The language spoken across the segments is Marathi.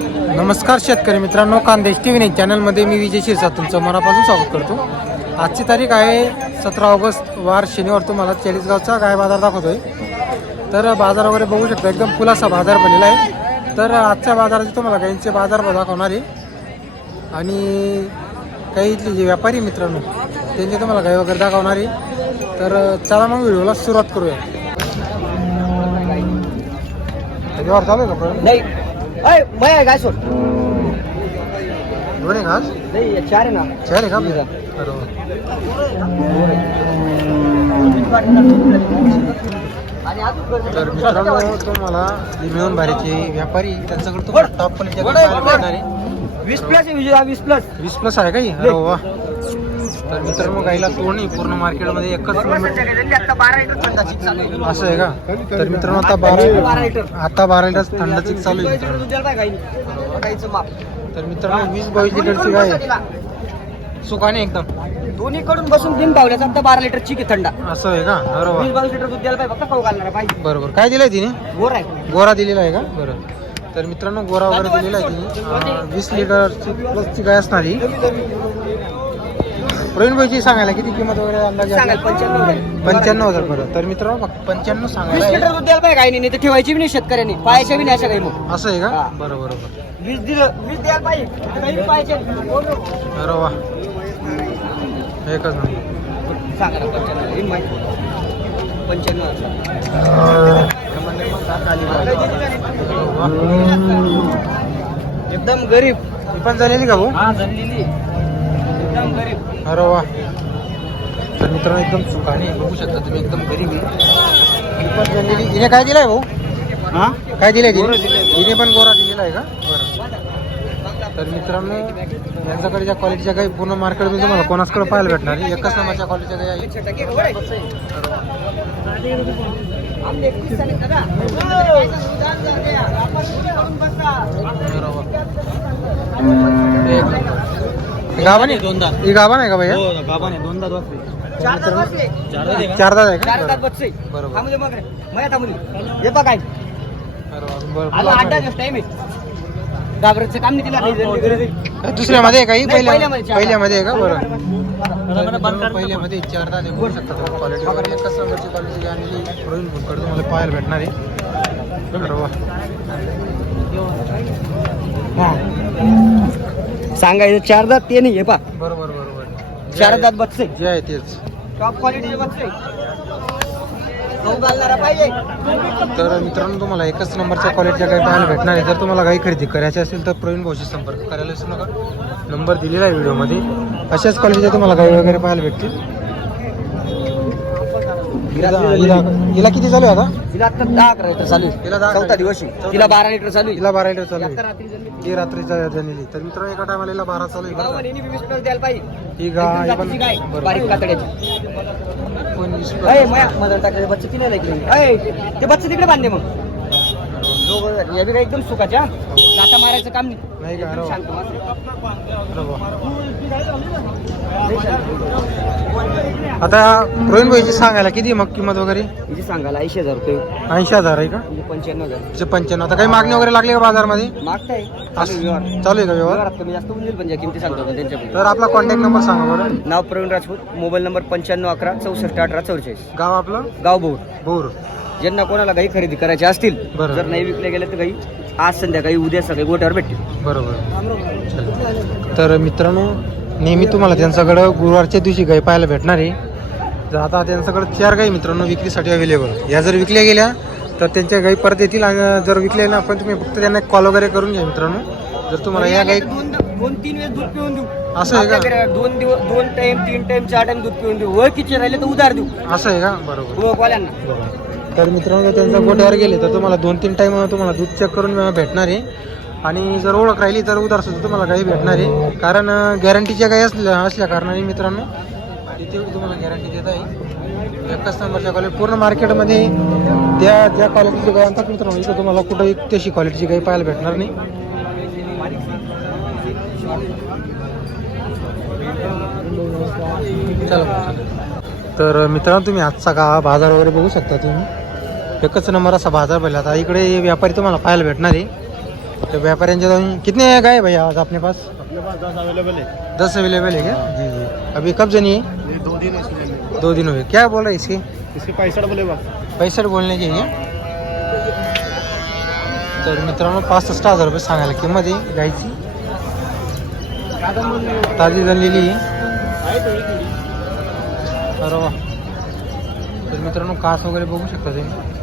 नमस्कार शेतकरी मित्रांनो कांदेश टी व्ही चॅनलमध्ये मी विजय शिरसा तुमचं मनापासून स्वागत करतो. आजची तारीख आहे सतरा ऑगस्ट वार शनिवार तुम्हाला चाळीसगावचा गाय बाजार दाखवतोय. तर बाजार वगैरे बघू शकता एकदम खुलासा बाजार बनलेला आहे. तर आजच्या बाजाराचे तुम्हाला गायींचे बाजार दाखवणार आहे. आणि काही इथले जे व्यापारी मित्रांनो त्यांचे तुम्हाला गाय वगैरे दाखवणार आहे. तर चला मग व्हिडिओला सुरुवात करूया. व्यवहार चालू आहे का अय मय काय सोड. दोन आहे का आज? नाही चार आहे ना. चार आहे का तर मित्रांनो तुम्हाला मिळून भारीचे व्यापारी त्यांच्याकडे तुम्हाला टॉप क्वालिटीच्या गाड्या पाहायला मिळणार आहे. वीस प्लस आहे विजय वीस प्लस. वीस प्लस आहे काही अरे वा. तर मित्रांनो गाईला नाही. पूर्ण मार्केटमध्ये एकच. असं आहे का? तर मित्रांनो आता बारा आता बारा लिटर थंडाची चालू आहे. तर मित्रांनो वीस बावीस लिटरची गाय. सुखाने एकदम. दोन्ही कडून बसून बिन पावल्याचा आता बारा लिटर चिक आहे थंडा. असं आहे का? वा वीस बावीस लिटर दूध द्यायला पाहिजे फक्त खाऊ घालणार पाहिजे. बरोबर. काय दिलंय तिने? गोर आहे. गोरा दिलेला आहे का? बरं. तर मित्रांनो गोरा वगैरे दिलेला आहे तिने. वीस लिटरची प्लसची गाय असणार ही. प्रवीण भाईची सांगायला किती किंमत वगैरे अंदाजे सांगाल पंच्याण्णव आहे. पंच्याण्णव हजार बरं. तर मित्रांनो बघ, पंच्याण्णव वीस सांगायला. लिटर दूध द्यायला पाहिजे गाईने नाही तर ठेवायची बी नाही शेतकऱ्यांनी. पायाच्या बी नाही अशा गाई मग. असं आहे का? हा. बरं बरं बरं. वीस दिलं वीस द्यायला पाहिजे. अरे वा. एकच नंबर. सांगा ना पंच्याण्णव. येईन माहिती. पंच्याण्णव एकदम गरीब. ही पण झालेली का भाऊ? हा झालेली. एकदम गरीब अरे वा. तर मित्रांनो एकदम सुखाने बघू शकता तुम्ही एकदम गरीब आहे. हिने काय दिलंय भाऊ? हा? काय दिलंय. हिने? पण गोरा दिलेला आहे का? बरं. तर मित्रांनो यांच्याकडे ज्या क्वालिटीच्या काही पूर्ण मार्केटमध्ये तुम्हाला कोणाचकडे पाहायला भेटणार एकच नंबरच्या क्वालिटीच्या काही आहे. गाभा नाही दोनदा. ही गाभा नाही का भैया? दोनदा चार आहे का? चार. बच्चे बरोबर. मग रे. हे बघ काय. दिवस टाइम आहे. घाबरायचं काम नाही दिला दुसऱ्यामध्ये आहे का ही? पहिल्या पहिल्यामध्ये चार. पहिल्यामध्ये आहे का? बरं. बंद तर करतो. पहिल्यामध्ये चार दादे बघू शकता तुम्ही. क्वालिटी वगैरे एकच नंबरची क्वालिटी तुम्हाला पाहायला भेटणार आहे. बरं वा सांगायचं चार दात ते नाही हे पा बरोबर बरोबर. चार दात बच्चे जे आहे तेच. टॉप क्वालिटीचे बच्चे तर मित्रांनो तुम्हाला एकच नंबरच्या क्वालिटीच्या काही पाहायला भेटणार आहे. जर तुम्हाला काही खरेदी करायची असेल तर प्रवीण भाऊशी संपर्क करायला विसरू नका. नंबर दिलेला आहे व्हिडिओमध्ये. अशाच क्वालिटीच्या तुम्हाला गाई वगैरे पाहायला भेटतील. हिला हिला- हिला किती चालू आहे आता? तिला आता दहा अकरा लिटर चालू आहे. तिला दहा चौथा तिला दिवस. बारा लिटर चालू. हिला बारा लिटर चालू रात्री. ती रात्रीचा झालेली तर मित्रांनो एका टायमाला हिला बारा चालू आहे प्लस द्यायला पाहिजे ही गाय एकदम पण जातीची गाय, बरोबर. बारीक कातड्याची अय. माया बच्चे तिने अय ते बच्चे तिकडे बांधले मग दोघं या बी काय एकदम सुखाच्या लाटा मारायचं काम नाही. एकदम. शांत. आता प्रवीण भाईची सांगायला किती मग किंमत वगैरे? हिची सांगायला ऐंशी हजार रुपये. ऐंशी हजार आहे का? म्हणजे पंच्याण्णव हजार. म्हणजे पंच्याण्णव. आता काही मागणी वगैरे लागली का बाजारमध्ये? मागताय. असं- व्यवहार. चालू आहे का व्यवहार? कमी जास्त होऊन जाईल पण ज्या किमती सांगतो तर आपला कॉन्टॅक्ट नंबर सांगा बरं. नाव प्रवीण राजपूत मोबाईल नंबर पंच्याण्णव अकरा चौसष्ट अठरा चौचाळीस गाव आपलं? गाव बोर बोर ज्यांना कोणाला गाई खरेदी करायची असतील बरं. जर नाही विकले गेले तर गाई आज संध्याकाळी उद्या सकाळी गोट्यावर भेटतील. बरोबर. चला. तर मित्रांनो नेहमी तुम्हाला त्यांच्याकडं गुरुवारच्या दिवशी गाई पाहायला भेटणार आहे. जर आता त्यांच्याकडं चार गाई मित्रांनो विक्रीसाठी अवेलेबल या जर विकल्या गेल्या तर त्यांच्या गाई परत येतील. आणि जर विकल्या ना पण तुम्ही फक्त त्यांना कॉल वगैरे करून घ्या मित्रांनो. जर तुम्हाला या गाई दोन दोन तीन वेळेस दूध पिऊन देऊ. असं आहे का? आपल्याकडे दोन दिवस दोन टाइम तीन टाइम चार टाइम दूध पिऊन देऊ. ओळखीचे राहिले तर उधार देऊ. असं आहे का? बरोबर. ओळखवाल्यांना तर मित्रांनो त्यांचा गोट्यावर गेले तर तुम्हाला दोन तीन टाईम तुम्हाला दूध चेक करून भेटणार आहे. आणि जर ओळख राहिली तर उदारसुद्धा तुम्हाला काही भेटणार आहे. कारण गॅरंटीच्या काही असल्या असल्या कारणाने मित्रांनो इथे तुम्हाला गॅरंटी देत आहे एकच नंबरच्या क्वालिटी पूर्ण मार्केटमध्ये त्या ज्या क्वालिटीची गाय आणतात मित्रांनो इथं तुम्हाला कुठंही तशी क्वालिटीची काही पाहायला भेटणार नाही. चला. तर मित्रांनो तुम्ही आजचा का बाजार वगैरे बघू शकता तुम्ही? एकच नंबर असा बाजार भरला. आता इकडे व्यापारी तुम्हाला पाहायला भेटणार आहे. तो व्यापारियों जाऊन कितने गाय भैया आज अपने पास? अपने पास दस अवेलेबल है दस अवेलेबल है। क्या जी जी. अभी कब जनी है? दो दिन है दो दिन हुए क्या बोल रहे इसके? इसके पैंसठ बोले पैसठ की आहे तर मित्रांनो पासष्ट हजार रुपये सांगायला किंमत आहे गायची ताजी झालेली आहे. अरे वा. तर मित्रांनो कास वगैरे बघू शकता तुम्ही?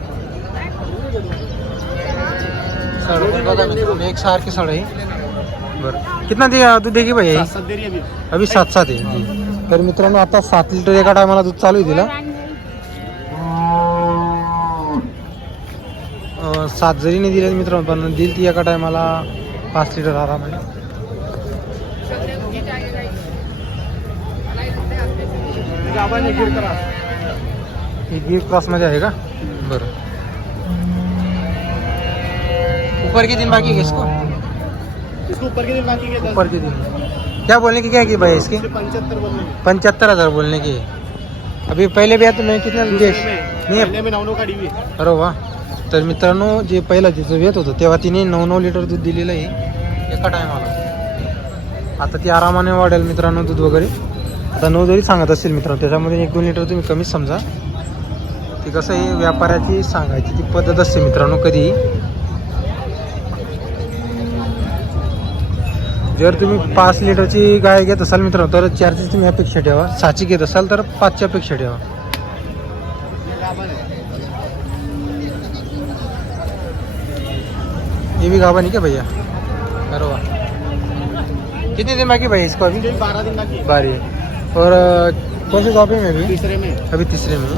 सड पण बघा मित्रांनो सड आहे बरं. कितना दे दूध देगी भाई? है अभी. सात सात आहे. जी तर मित्रांनो आता सात लिटर एका टायमाला दूध चालू आहे तिला. सात जरी नाही दिले मित्रांनो पण दिल ती एका टायमाला पाच लिटर आरामाने. गाभा नहीं गिर करा ही गिर क्रॉसमध्ये आहे का? बरं. ऊपर के दिन बाकी है इसको? ऊपर के दिन बाकी के दस ऊपर के दिन। क्या बोलने की क्या की भाई इसकी? पंचहत्तर हजार बोलने की। अभी पहिले भी तो मैं कितना दूसरे देश में नाही पहले में नौ नौ काढी हुई। है अरे वा तर मित्रांनो जे पहिलं तिचं वेत होतं तेव्हा तिने नऊ नऊ लिटर दूध दिलेलं आहे. एका टायमाला आता ती आरामाने वाढेल मित्रांनो दूध वगैरे. आता नऊ जरी सांगत असेल मित्रांनो त्याच्यामध्ये एक दोन लिटर तुम्ही कमीच समजा. ती कसं आहे व्यापाऱ्याची सांगायची ती पद्धत असते मित्रांनो कधीही. जर तुम्ही पाच लिटरची गाय घेत असाल मित्रांनो तर चारची तुम्ही अपेक्षा ठेवा. सहाची घेत असाल तर पाचची अपेक्षा ठेवा. ये है भी गावा नहीं क्या भैया? वाह कितने दिन बाकी भैया इसको अभी? बारह दिन बाकी है बारी और कौन से झोपे में अभी? तीसरे में. अभी तिसरे में.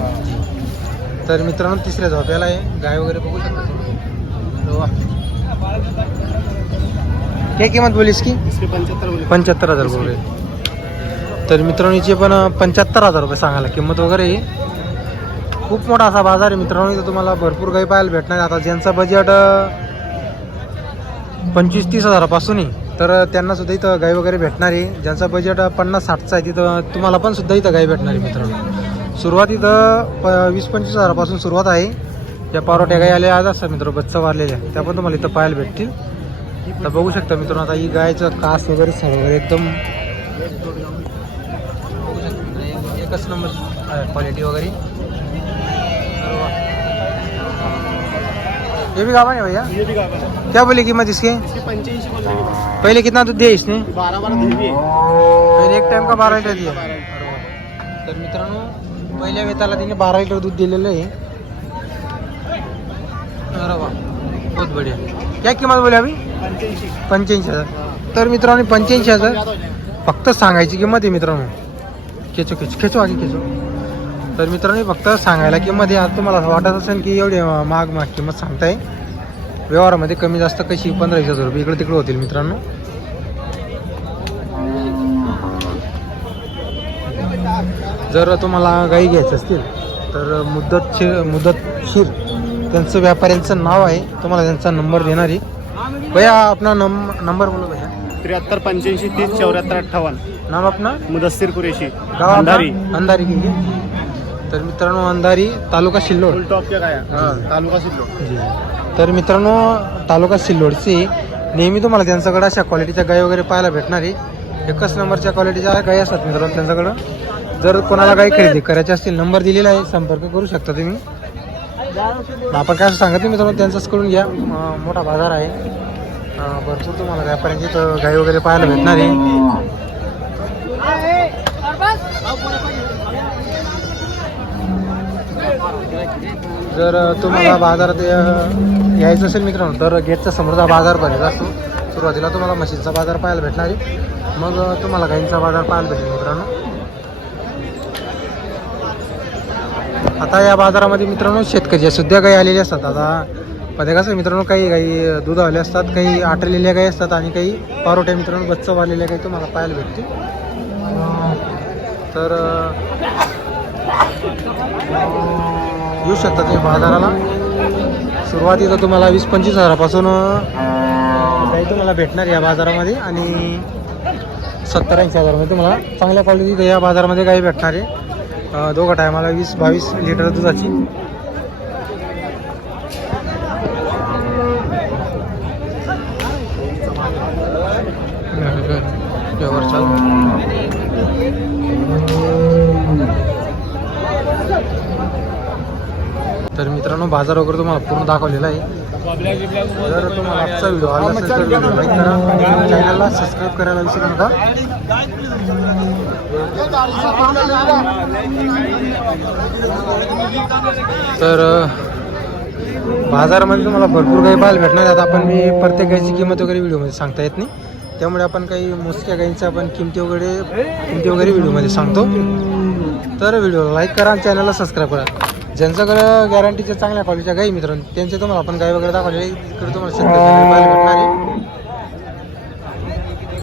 तर मित्रांनो तिसऱ्या झोप्याला आहे गाय वगैरे बघू शकता क्या किंमत बोली इसकी? पंच्याहत्तर हजार बोल रहे तर मित्रांनो हिचे पण पंच्याहत्तर हजार रुपये सांगायला किंमत वगैरे आहे खूप मोठा असा बाजार आहे मित्रांनो इथं तुम्हाला भरपूर काही पाहायला भेटणार आहे. आता ज्यांचं बजेट पंचवीस तीस हजारापासून आहे तर त्यांना सुद्धा इथं गाई वगैरे भेटणार आहे. ज्यांचं बजेट पन्नास साठचं आहे तिथं तुम्हाला पण सुद्धा इथं गाई भेटणार आहे मित्रांनो. सुरुवात इथं प वीस पंचवीस हजारापासून सुरुवात आहे. ज्या पारोट्या गाई आल्या आज असतात मित्र बच्चा वारलेल्या त्या पण तुम्हाला इथं पाहायला भेटतील. तर बघू शकता मित्रांनो आता ही गायचं कास वगैरे वगैरे एकदम बघू शकता एकच नंबर क्वालिटी वगैरे. ये भी गावा है भैया. ये भी गाभा है क्या बोली कीमत इसकी? पहले कितना दूध दिया इसने? बारह बारह दूध पहिले एक टाइम का बारा लिटर दिया. तर मित्रांनो पहिल्या वेताला तिने बारा लिटर दूध दिलेलं आहे. अरे वा. बहुत बढ़िया. क्या किंमत बोली अभी? पंच्याऐंशी हजार. तर मित्रांनो पंच्याऐंशी हजार. फक्त सांगायची किंमत आहे मित्रांनो. खेचो खेचो खेचो आधी खेचो. तर मित्रांनो फक्त सांगायला किंमत आहे. तुम्हाला असं वाटत असेल की एवढी महाग महाग किंमत सांगताय. व्यवहारामध्ये कमी जास्त कशी पंधरा वीस हजार रुपये इकडे तिकडे होतील मित्रांनो. जर तुम्हाला गाई घ्यायचं असतील तर मुदत शिर मुदत त्यांचं व्यापाऱ्यांचं नाव आहे. तुम्हाला त्यांचा नंबर देणार आहे. भैया अपना नम नंबर बोलो भैया. तिहत्तर पंच्याऐंशी तीस चौऱ्याहत्तर अठ्ठावन्न. नाम अपना मुदस्सीर कुरेशी. गाव अंधारी आपला? अंधारी. की तर मित्रांनो अंधारी तालुका सिल्लोड. फुल टॉप क्या गाया हाँ. तालुका सिल्लो जी. तर मित्रांनो तालुका सिल्लोडची नेहमी तुम्हाला त्यांच्याकडे अशा क्वालिटीच्या गाय वगैरे पाहायला भेटणार आहे. एकच नंबरच्या क्वालिटीच्या गायी असतात मित्रांनो त्यांच्याकडं. जर कोणाला गाई खरेदी करायची असतील नंबर दिलेला आहे संपर्क करू शकता तुम्ही. आपण काय असं सांगत नाही मित्रांनो त्यांचाच करून घ्या. मोठा बाजार आहे. भरपूर तुम्हाला व्यापाऱ्यांची इथं गाई वगैरे पाहायला भेटणार आहे. जर तुम्हाला बाजारात यायचं असेल मित्रांनो तर गेटचा समोरचा बाजार भरलेला असतो सुरुवातीला तुम्हाला मशीनचा बाजार पाहायला भेटणार आहे. मग तुम्हाला गाईंचा बाजार पाहायला भेटेल मित्रांनो. आता या बाजारामध्ये मित्रांनो शेतकरी सुद्धा गाई आलेल्या असतात. आता मध्ये कसं मित्रांनो काही गाई आले असतात काही आटलेल्या गाई असतात आणि काही पारोट्या मित्रांनो गच्च वाढलेल्या काही तुम्हाला पाहायला भेटते तर येऊ शकता तुम्ही बाजाराला. सुरुवातीला तुम्हाला वीस पंचवीस हजारापासून अं, काही तुम्हाला भेटणार या बाजारामध्ये आणि सत्तर ऐंशी हजारामध्ये तुम्हाला चांगल्या क्वालिटीचं या बाजारामध्ये काही भेटणार आहे. दोघं टायमाला वीस बावीस लिटर दुधाची. व्यवहार तर मित्रांनो बाजार वगैरे तुम्हाला पूर्ण दाखवलेला आहे. जर तुम्हाला आजचा व्हिडिओ आवडला असेल तर व्हिडिओ लाईक करा चॅनलला सबस्क्राईब करायला विसरू नका. तर बाजारामध्ये तुम्हाला भरपूर काही पाहायला भेटणार आहे. आता आपण मी प्रत्येक गायची किंमत वगैरे व्हिडिओमध्ये सांगता येत नाही. त्यामुळे आपण काही मोजक्या गायींच्या आपण किमती वगैरे किमती वगैरे व्हिडिओमध्ये सांगतो. तर व्हिडिओला लाईक करा आणि चॅनलला सबस्क्राईब करा. ज्यांच्याकडं गॅरंटीच्या चांगल्या क्वालिटीच्या गाई मित्रांनो त्यांचे तुम्हाला आपण गाय वगैरे दाखवलेले इकडे तुम्हाला शेतकरी